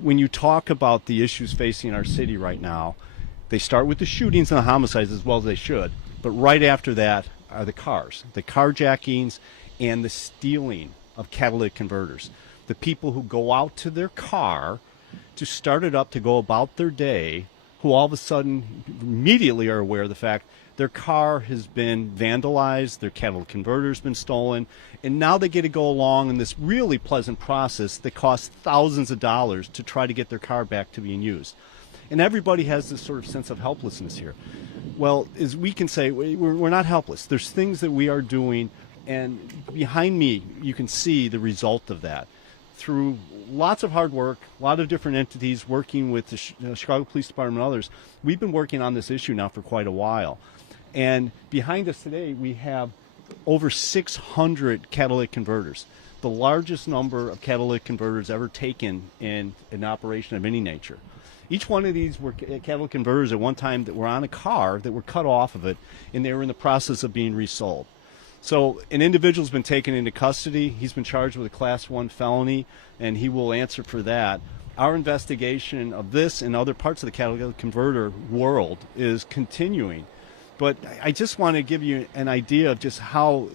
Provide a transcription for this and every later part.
when you talk about the issues facing our city right now, they start with the shootings and the homicides as well as they should, but right after that are the cars, the carjackings and the stealing of catalytic converters. The people who go out to their car to start it up to go about their day, who all of a sudden immediately are aware of the fact their car has been vandalized, their catalytic converter has been stolen, and now they get to go along in this really pleasant process that costs thousands of dollars to try to get their car back to being used. And everybody has this sort of sense of helplessness here. Well, as we can say, we're not helpless. There's things that we are doing, and behind me you can see the result of that. Through lots of hard work, a lot of different entities working with the Chicago Police Department and others, we've been working on this issue now for quite a while. And behind us today, we have over 600 catalytic converters, the largest number of catalytic converters ever taken in an operation of any nature. Each one of these were catalytic converters at one time that were on a car that were cut off of it, and they were in the process of being resold. So an individual's been taken into custody. He's been charged with a Class 1 felony, and he will answer for that. Our investigation of this and other parts of the catalytic converter world is continuing. But I just want to give you an idea of just how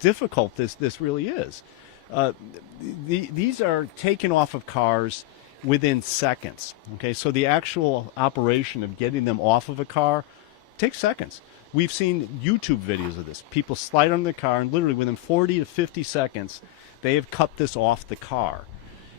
difficult this really is. These are taken off of cars within seconds. Okay, so the actual operation of getting them off of a car takes seconds. We've seen YouTube videos of this. People slide on the car, and literally within 40 to 50 seconds, they have cut this off the car.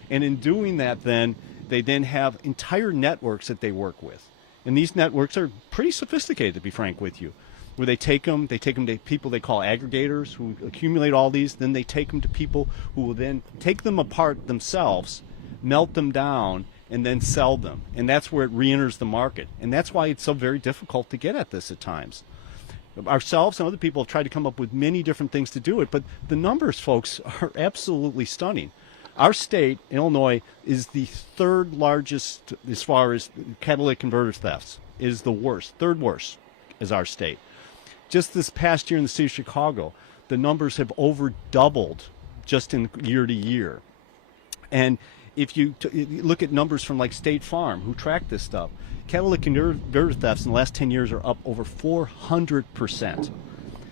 And in doing that, they then have entire networks that they work with. And these networks are pretty sophisticated, to be frank with you, where they take them to people they call aggregators who accumulate all these. Then they take them to people who will then take them apart themselves, melt them down, and then sell them. And that's where it re-enters the market. And that's why it's so very difficult to get at this at times. Ourselves and other people have tried to come up with many different things to do it, but the numbers, folks, are absolutely stunning. Our state, Illinois, is the third largest as far as catalytic converter thefts. It is the worst, third worst is our state. Just this past year in the city of Chicago, the numbers have over doubled just in year to year. And if you look at numbers from like State Farm, who track this stuff, catalytic converter thefts in the last 10 years are up over 400%.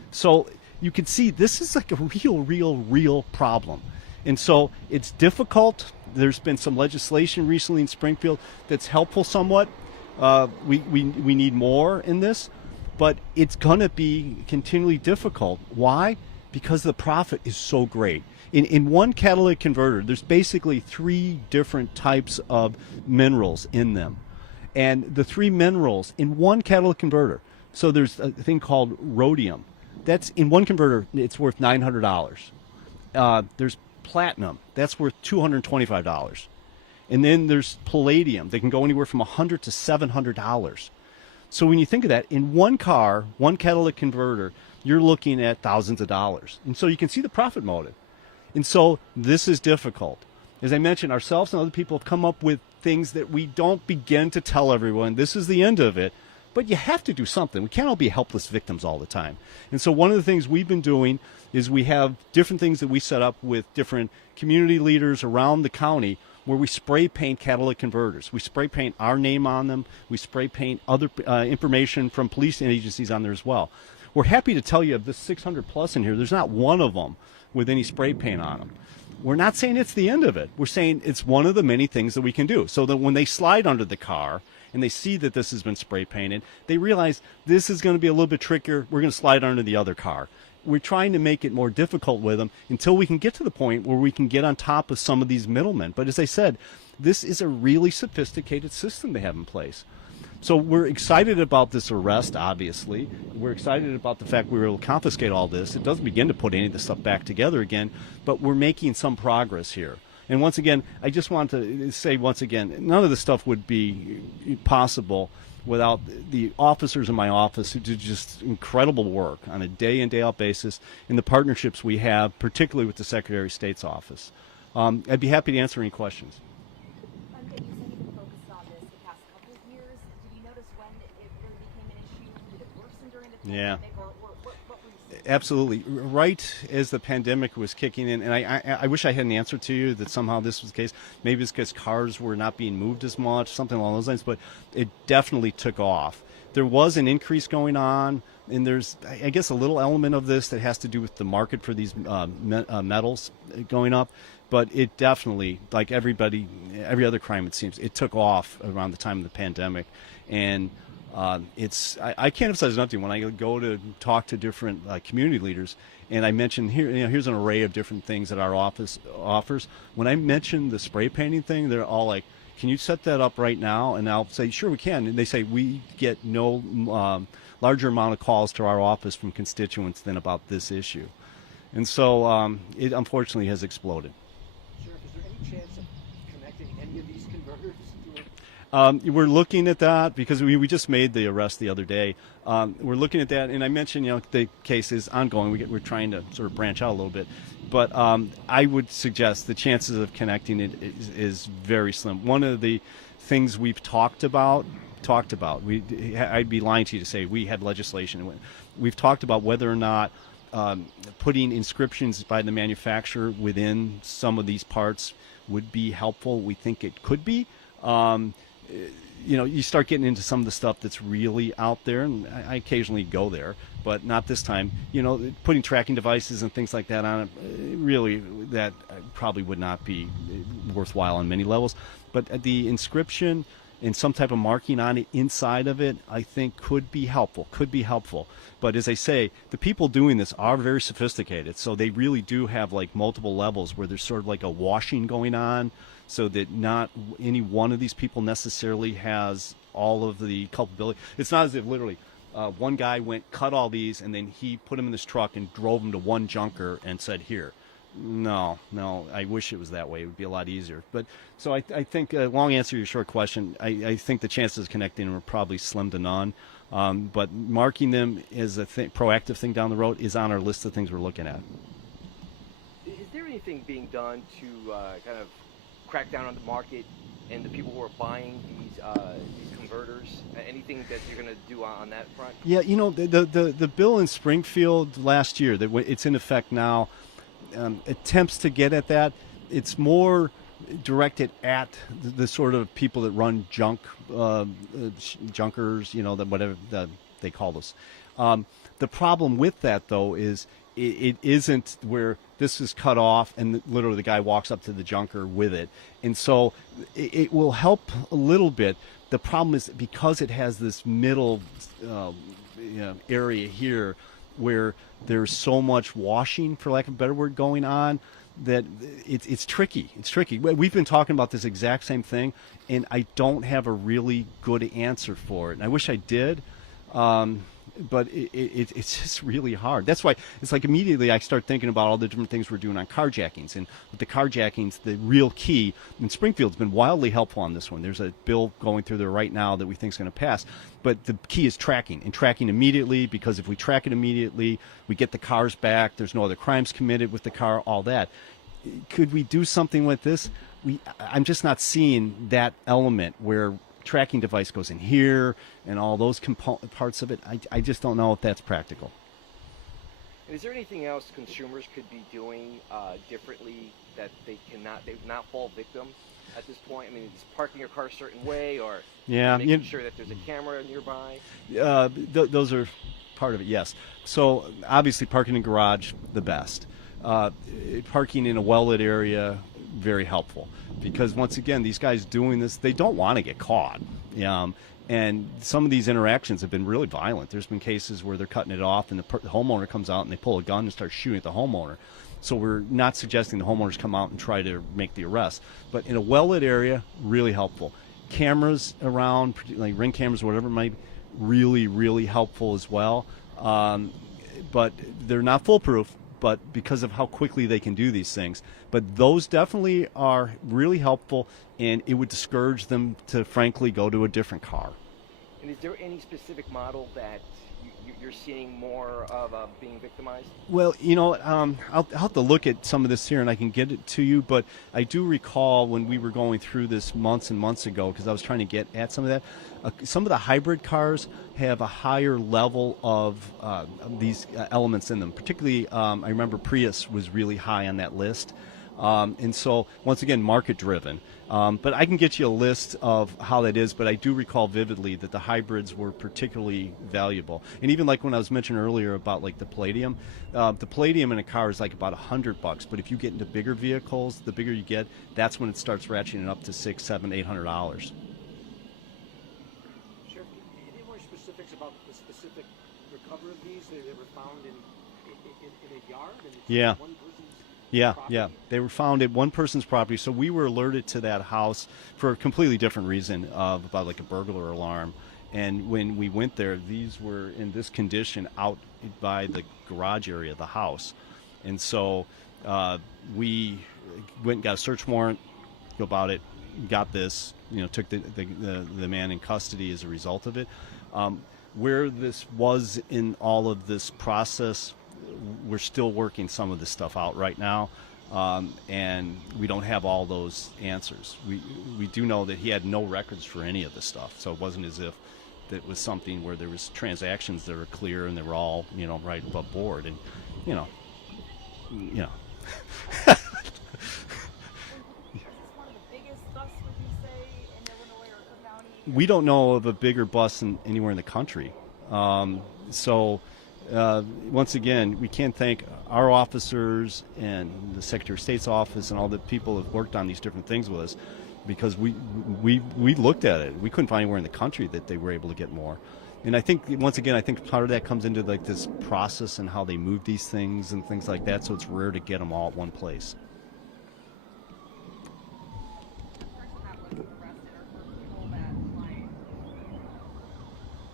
So you can see this is like a real problem. And so it's difficult. There's been some legislation recently in Springfield that's helpful somewhat. We need more in this, but it's going to be continually difficult. Why? Because the profit is so great. In one catalytic converter, there's basically 3 different types of minerals in them. And the 3 minerals in one catalytic converter, so there's a thing called rhodium. That's in one converter, it's worth $900. There's platinum, that's worth $225. And then there's palladium. They can go anywhere from $100 to $700. So when you think of that, in one car, one catalytic converter, you're looking at thousands of dollars. And so you can see the profit motive. And so this is difficult. As I mentioned, ourselves and other people have come up with things that we don't begin to tell everyone. This is the end of it. But you have to do something. We can't all be helpless victims all the time. And so one of the things we've been doing is we have different things that we set up with different community leaders around the county where we spray paint catalytic converters. We spray paint our name on them. We spray paint other information from police agencies on there as well. We're happy to tell you of the 600 plus in here, there's not one of them with any spray paint on them. We're not saying it's the end of it. We're saying it's one of the many things that we can do. So that when they slide under the car and they see that this has been spray painted, they realize this is going to be a little bit trickier. We're going to slide under the other car. We're trying to make it more difficult with them until we can get to the point where we can get on top of some of these middlemen. But as I said, this is a really sophisticated system they have in place. So we're excited about this arrest, obviously. We're excited about the fact we were able to confiscate all this. It doesn't begin to put any of this stuff back together again, but we're making some progress here. And once again, I just want to say once again, none of this stuff would be possible without the officers in my office who do just incredible work on a day in, day out basis in the partnerships we have, particularly with the Secretary of State's office. I'd be happy to answer any questions. You said you've been focused on this the past couple of years. Did you notice when it really became an issue? Did it worsen system during the Yeah. pandemic, or what were you seeing? Absolutely. Right as the pandemic was kicking in, and I wish I had an answer to you that somehow this was the case. Maybe it's because cars were not being moved as much, something along those lines, but it definitely took off. There was an increase going on, and there's, I guess, a little element of this that has to do with the market for these metals going up. But it definitely, like every other crime, it seems, it took off around the time of the pandemic. And I can't emphasize enough to you when I go to talk to different community leaders, and I mention here, here's an array of different things that our office offers. When I mention the spray painting thing, they're all like, "Can you set that up right now?" And I'll say, "Sure, we can." And they say, "We get no larger amount of calls to our office from constituents than about this issue," and so it unfortunately has exploded. Sheriff, is there any chance of connecting any of these converters to it? We're looking at that because we just made the arrest the other day. We're looking at that, and I mentioned, the case is ongoing. We're trying to sort of branch out a little bit, but I would suggest the chances of connecting it is very slim. One of the things we've talked about. I'd be lying to you to say we had legislation. We've talked about whether or not putting inscriptions by the manufacturer within some of these parts would be helpful. We think it could be. You start getting into some of the stuff that's really out there, and I occasionally go there, but not this time. Putting tracking devices and things like that on it, really, that probably would not be worthwhile on many levels. But the inscription and some type of marking on it inside of it, I think could be helpful. But as I say, the people doing this are very sophisticated, so they really do have like multiple levels where there's sort of like a washing going on, so that not any one of these people necessarily has all of the culpability. It's not as if literally one guy cut all these, and then he put them in this truck and drove them to one junker and said, "Here." No, I wish it was that way. It would be a lot easier. But so I think, long answer to your short question, I think the chances of connecting them are probably slim to none. But marking them as a proactive thing down the road is on our list of things we're looking at. Is there anything being done to kind of crack down on the market and the people who are buying these converters? Anything that you're going to do on that front? Yeah, the bill in Springfield last year, that it's in effect now, attempts to get at that. It's more directed at the sort of people that run junkers, whatever they call us. The problem with that, though, is it isn't where this is cut off and literally the guy walks up to the junker with it. And so it will help a little bit. The problem is because it has this middle area here where there's so much washing, for lack of a better word, going on, that it's tricky. We've been talking about this exact same thing, and I don't have a really good answer for it. And I wish I did, but it's just really hard. That's why it's like immediately I start thinking about all the different things we're doing on carjackings. And with the carjackings, the real key, and Springfield's been wildly helpful on this one. There's a bill going through there right now that we think is going to pass. But the key is tracking immediately, because if we track it immediately, we get the cars back. There's no other crimes committed with the car, all that. Could we do something with this? I'm just not seeing that element where tracking device goes in here and all those parts of it. I just don't know if that's practical. Is there anything else consumers could be doing differently that they would not fall victim at this point? I mean, is parking your car a certain way, or making sure that there's a camera nearby? Those are part of it, yes. So obviously parking in garage, the best. Parking in a well-lit area, very helpful, because once again, these guys doing this, they don't want to get caught. And some of these interactions have been really violent. There's been cases where they're cutting it off and the homeowner comes out and they pull a gun and start shooting at the homeowner. So we're not suggesting the homeowners come out and try to make the arrest. But in a well-lit area, really helpful. Cameras around, like Ring cameras or whatever it might be, really, really helpful as well. But they're not foolproof, but because of how quickly they can do these things. But those definitely are really helpful, and it would discourage them to, frankly, go to a different car. And is there any specific model that you're seeing more of being victimized? Well, I'll have to look at some of this here and I can get it to you, but I do recall when we were going through this months and months ago, because I was trying to get at some of that, some of the hybrid cars have a higher level of these elements in them. Particularly, I remember Prius was really high on that list. And so, once again, market-driven. But I can get you a list of how that is, but I do recall vividly that the hybrids were particularly valuable. And even like when I was mentioning earlier about like the palladium in a car is like about $100, but if you get into bigger vehicles, the bigger you get, that's when it starts ratcheting up to $600, $700, $800. Sheriff, any more specifics about the specific recovery of these that were found in a yard? And Yeah. One person's Yeah, property? yeah. They were found at one person's property, so we were alerted to that house for a completely different reason of about like a burglar alarm. And when we went there, these were in this condition out by the garage area of the house. And so we went and got a search warrant about it, got this, took the man in custody as a result of it. Where this was in all of this process, we're still working some of this stuff out right now, and we don't have all those answers. We do know that he had no records for any of this stuff, so it wasn't as if it was something where there was transactions that were clear and they were all right above board, and Is this one of the biggest busts, would you say, in Illinois or Cook County? we don't know of a bigger bust anywhere in the country. Once again, we can't thank our officers and the Secretary of State's office and all the people that have worked on these different things with us, because we looked at it. We couldn't find anywhere in the country that they were able to get more. And I think, once again, part of that comes into like this process and how they move these things and things like that, so it's rare to get them all at one place. The person that was arrested or for people that might,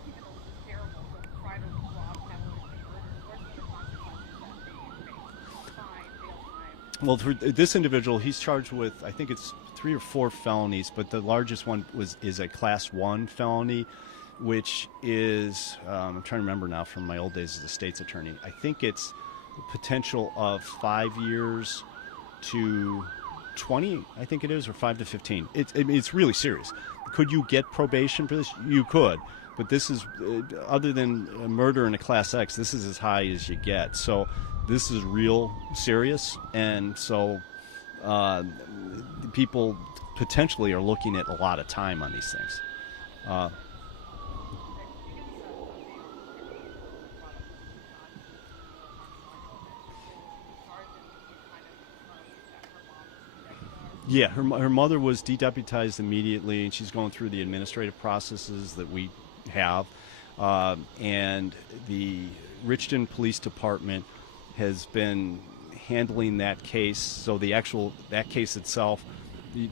even though this is terrible, but try to rob catalytic converters, what's the consequences that they face? Fine, jail time. Well, for this individual, he's charged with, I think it's 3 or 4 felonies, but the largest one is a Class 1 felony, which is, I'm trying to remember now from my old days as a state's attorney, I think it's potential of 5 years to 20, I think it is, or 5 to 15. It's really serious. Could you get probation for this? You could, but this is, other than a murder in a Class X, this is as high as you get. So this is real serious, and so people potentially are looking at a lot of time on these things. Yeah, her mother was dedeputized immediately, and she's going through the administrative processes that we have. And the Richton Police Department has been handling that case. So that case itself,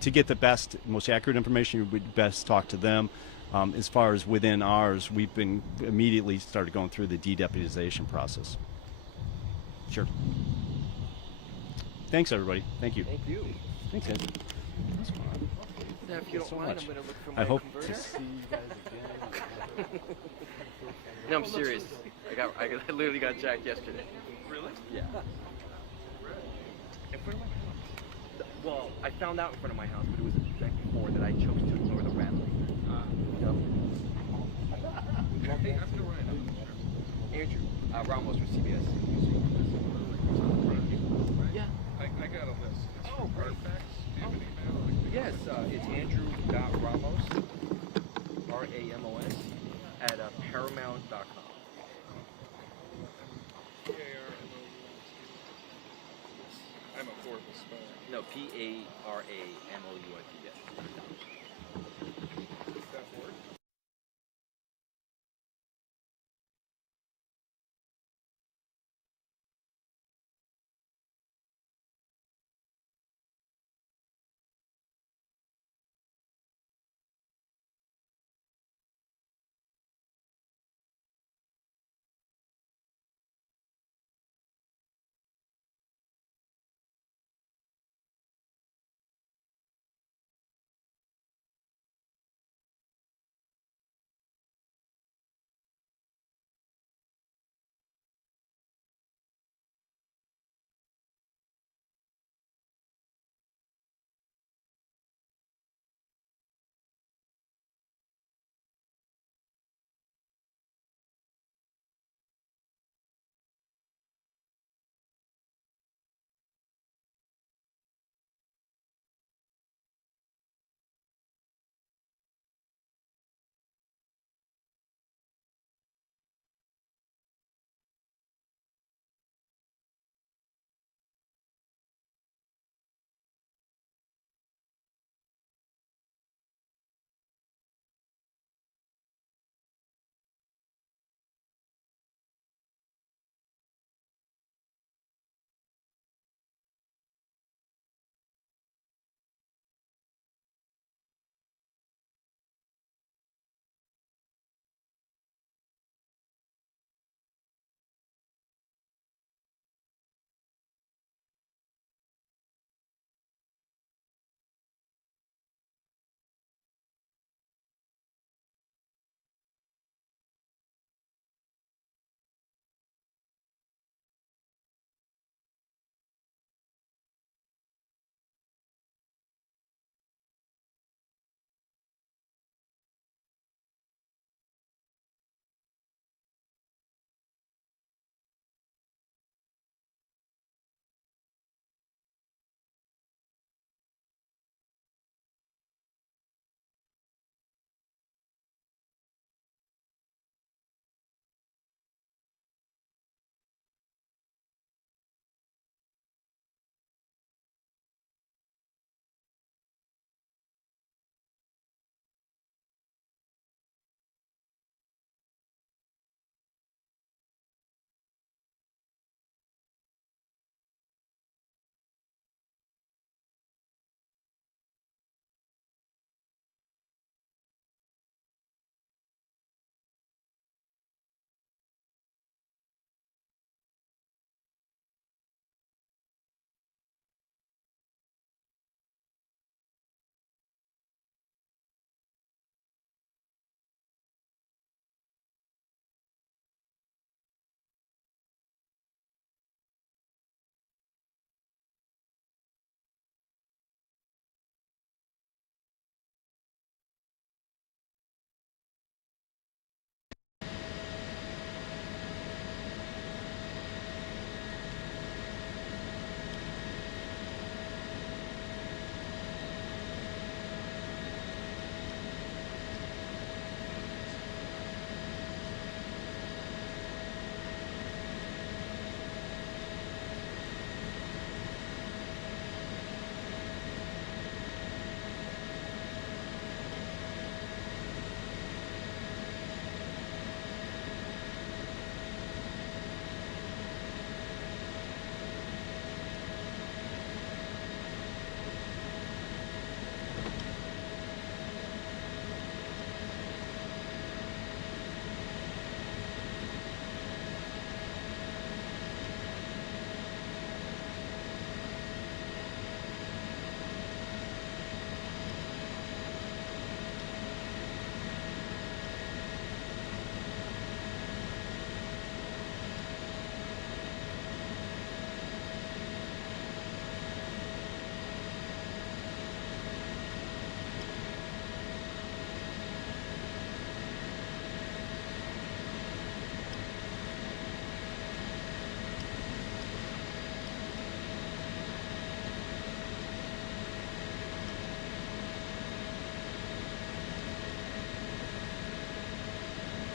to get the best, most accurate information, you would best talk to them. As far as within ours, we've been immediately started going through the dedeputization process. Sure. Thanks, everybody. Thank you. Thank you. Thanks, guys. Now, if you don't so mind, much. I'm going to look for my I hope converter. to see you guys again. No, I'm serious. I literally got jacked yesterday. Really? Yeah. In front of my house. Well, I found out in front of my house, but it was the night before that I chose to ignore the rattling. Hey, ask me Ryan. Andrew Ramos from CBS. Yeah. I got a list. It's Oh, great. artifacts. Do you have an email? Yes, it's Andrew.Ramos, Ramos, at paramount.com. I'm a horrible speller. No, Paramount.